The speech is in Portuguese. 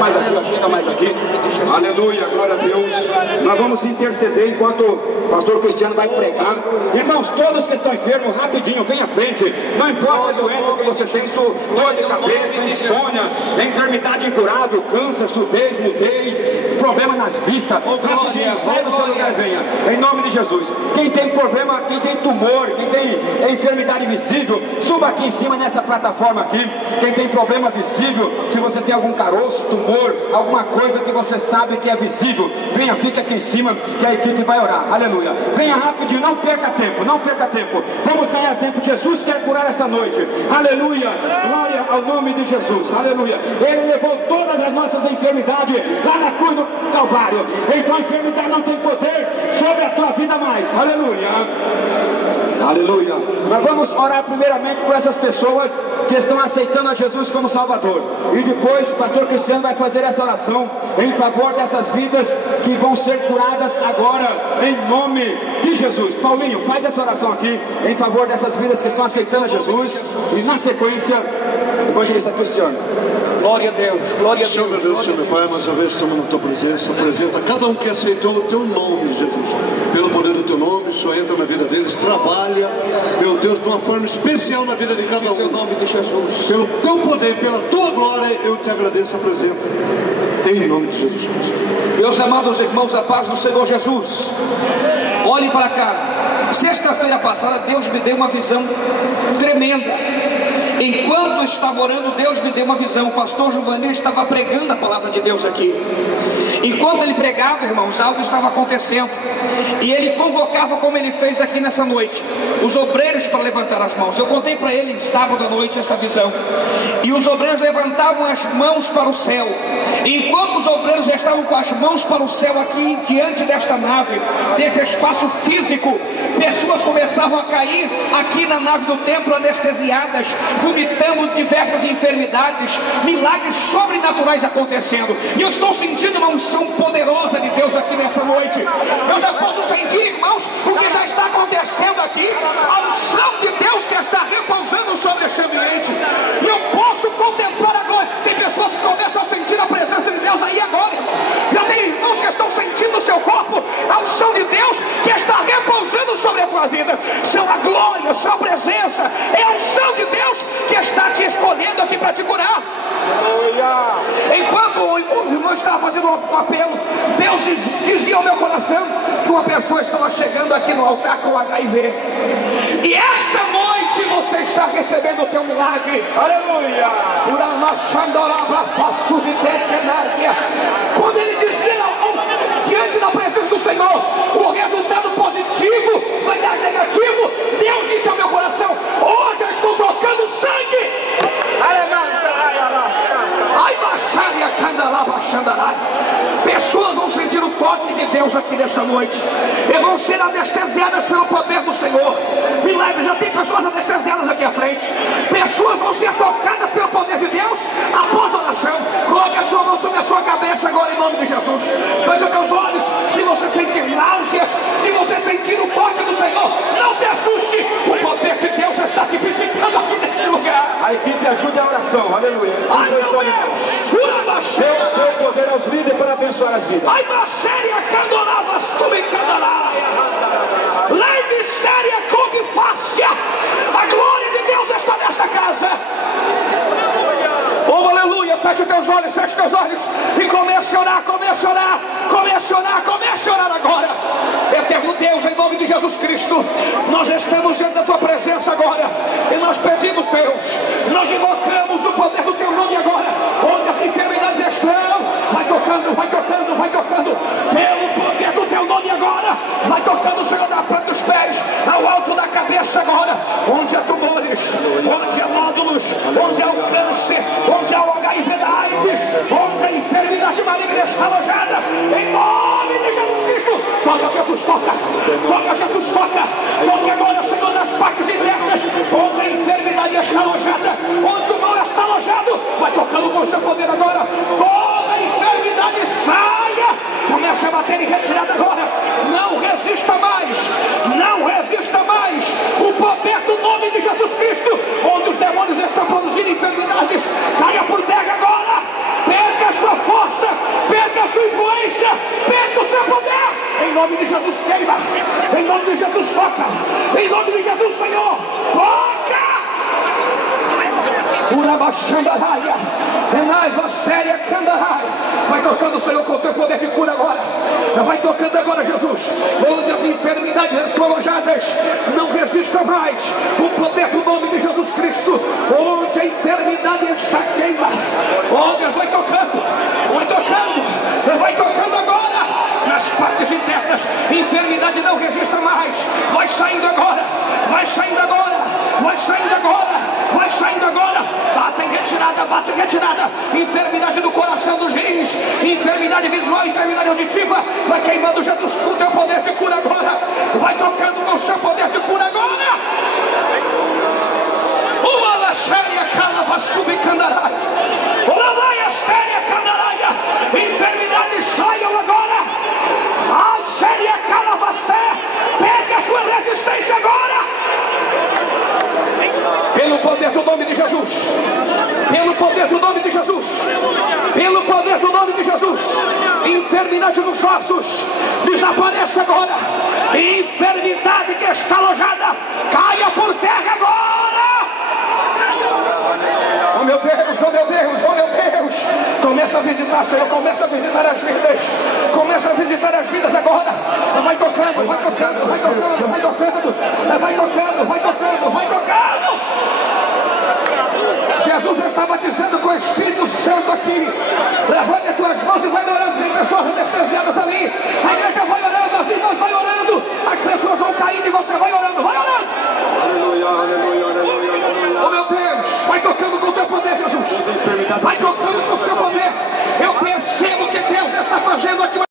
Mais aqui, chega mais aqui. Aleluia, glória a Deus. Nós vamos interceder enquanto o pastor Cristiano vai pregar. Irmãos, todos que estão enfermos, rapidinho, vem à frente. Não importa a doença que você tem, dor de cabeça, insônia, enfermidade incurável, câncer, surdez, mudez, problema nas vistas. Rapidinho, sai do seu lugar e venha. Em nome de Jesus. Quem tem problema, quem tem tumor, quem tem enfermidade visível, suba aqui em cima nessa plataforma aqui. Quem tem problema visível, se você tem algum caroço, tumor, alguma coisa que você sabe que é visível, venha, fica aqui em cima que a equipe vai orar. Aleluia. Venha rapidinho, não perca tempo, não perca tempo. Vamos ganhar tempo. Jesus quer curar esta noite. Aleluia. Glória ao nome de Jesus. Aleluia. Ele levou todas as nossas enfermidades lá na cruz do Calvário. Então a enfermidade não tem poder sobre a tua vida mais. Aleluia. Aleluia. Nós vamos orar primeiramente por essas pessoas que estão aceitando a Jesus como Salvador. E depois o pastor Cristiano vai fazer essa oração em favor dessas vidas que vão ser curadas agora, em nome de Jesus. Paulinho, faz essa oração aqui em favor dessas vidas que estão aceitando a Jesus. E na sequência, o evangelista Cristiano. Glória a Deus, glória a Deus. Senhor, meu Deus, Senhor, meu Pai, mais uma vez estamos na tua presença. Apresenta cada um que aceitou o teu nome, Jesus. Pelo poder do teu nome, só entra na vida deles, trabalha, meu Deus, de uma forma especial na vida de cada um. Em nome de Jesus. Pelo teu poder, pela tua glória, eu te agradeço, apresenta. Em nome de Jesus Cristo. Meus amados irmãos, a paz do Senhor Jesus. Olhe para cá. Sexta-feira passada, Deus me deu uma visão tremenda. Enquanto eu estava orando, Deus me deu uma visão. O pastor Giovanni estava pregando a palavra de Deus aqui. Enquanto ele pregava, irmãos, algo estava acontecendo. E ele convocava, como ele fez aqui nessa noite, os obreiros para levantar as mãos. Eu contei para ele sábado à noite essa visão. E os obreiros levantavam as mãos para o céu. E enquanto os obreiros estavam com as mãos para o céu aqui, diante desta nave, desse espaço físico, pessoas começavam a cair aqui na nave do templo anestesiadas, vomitando diversas enfermidades, milagres sobrenaturais acontecendo. E eu estou sentindo uma unção poderosa de Deus aqui nessa noite. Eu já posso sentir, irmãos, o que já está acontecendo aqui, a unção de Deus que está repousando sobre este ambiente. E eu posso contemplar agora. Tem pessoas que começam a sentir a presença de Deus aí agora, irmão. Já tem irmãos que estão sentindo no seu corpo a unção de Deus que está repousando sobre a tua vida. Sua glória, sua presença, é a unção de Deus que está te escolhendo aqui para te curar. Enquanto o irmão estava fazendo um apelo, Deus dizia ao meu coração que uma pessoa estava chegando aqui no altar com HIV. E esta noite você está recebendo o teu milagre. Aleluia. Quando ele dizia diante da presença do Senhor, o resultado positivo vai dar negativo, Deus disse ao meu coração: hoje eu estou trocando sangue. Pessoas vão sentir o toque de Deus aqui nessa noite e vão ser anestesiadas pelo poder do Senhor. Milagre, já tem pessoas anestesiadas aqui à frente. Pessoas vão ser tocadas pelo poder de Deus após a oração. Coloque a sua mão sobre a sua cabeça agora em nome de Jesus. Feche os teus olhos. Se você sentir náuseas, se você sentir o toque do Senhor, não se assuste. O poder de Deus está te visitando aqui neste lugar. A equipe ajuda a oração. Aleluia. Ai, meu Deus. Deu poder aos líderes para abençoar as vidas. Ai, maséria, candolavas, tume candalaia. Lei mistéria, come fácia. A glória de Deus está nesta casa. Oh, aleluia. Feche teus olhos, feche teus olhos. E comece a orar, comece a orar. Comece a orar, comece a orar agora. Eterno Deus, em nome de Jesus Cristo, nós estamos diante da tua presença agora. E nós pedimos, Deus, nós invocamos o poder do teu nome agora. Onde as enfermidades estão, vai tocando, vai tocando, vai tocando. Pelo poder do teu nome agora, vai tocando, Senhor, da planta dos pés ao alto da cabeça agora. Onde há tumores, onde há nódulos, onde há o câncer, onde há o HIV da AIDS, onde a enfermidade maligna está alojada, em nome de Jesus Cristo. Toca, Jesus, toca. Toca, Jesus, toca. Toque agora, Senhor, nas partes internas, onde a enfermidade está alojada, onde o mal está alojado. Vai tocando com o seu poder agora. Toda a enfermidade saia. Comece a bater em retirada agora. Não resista mais. Não resista mais. O poder do nome de Jesus Cristo, onde os demônios estão produzindo enfermidades, caia por terra agora. Perca a sua força. Em nome de Jesus, queima. Em nome de Jesus, toca. Em nome de Jesus, Senhor, toca. Urabaxandaraia, Renaiva, Séria, Candarai. Vai tocando, Senhor, com o teu poder de cura agora. Vai tocando agora, Jesus. Onde as enfermidades escolojadas não resistam mais. O poder do nome de Jesus Cristo. Onde a enfermidade está, queima. Oh, Deus, vai tocando. Vai tocando. Vai tocando agora. Nas partes internas. Enfermidade não resista mais. Vai saindo agora. Vai saindo agora. Vai saindo agora. Vai saindo agora. Bata em retirada, bata em retirada. Enfermidade do coração, dos rins. Enfermidade visual, enfermidade auditiva. Vai queimando, Jesus, com o teu poder de cura agora. Vai tocando com o seu poder de cura agora. Uma laxéria, cala, vascubi, candarai. Uma laxéria, candaraia. Enfermidades saiam agora. A séria, cala, vasé. Pegue a sua resistência agora. Pelo poder do nome de Jesus. Pelo poder do nome de Jesus. Pelo poder do nome de Jesus. Enfermidade dos ossos desaparece agora. Enfermidade que está alojada caia por terra agora. Oh meu Deus, oh meu Deus, oh meu Deus. Começa a visitar, Senhor. Começa a visitar as vidas. Começa a visitar as vidas agora. Vai tocando, vai tocando, vai tocando, vai tocando. Vai tocando, vai tocando, vai tocando. Jesus está batizando com o Espírito Santo aqui. Levante as tuas mãos e vai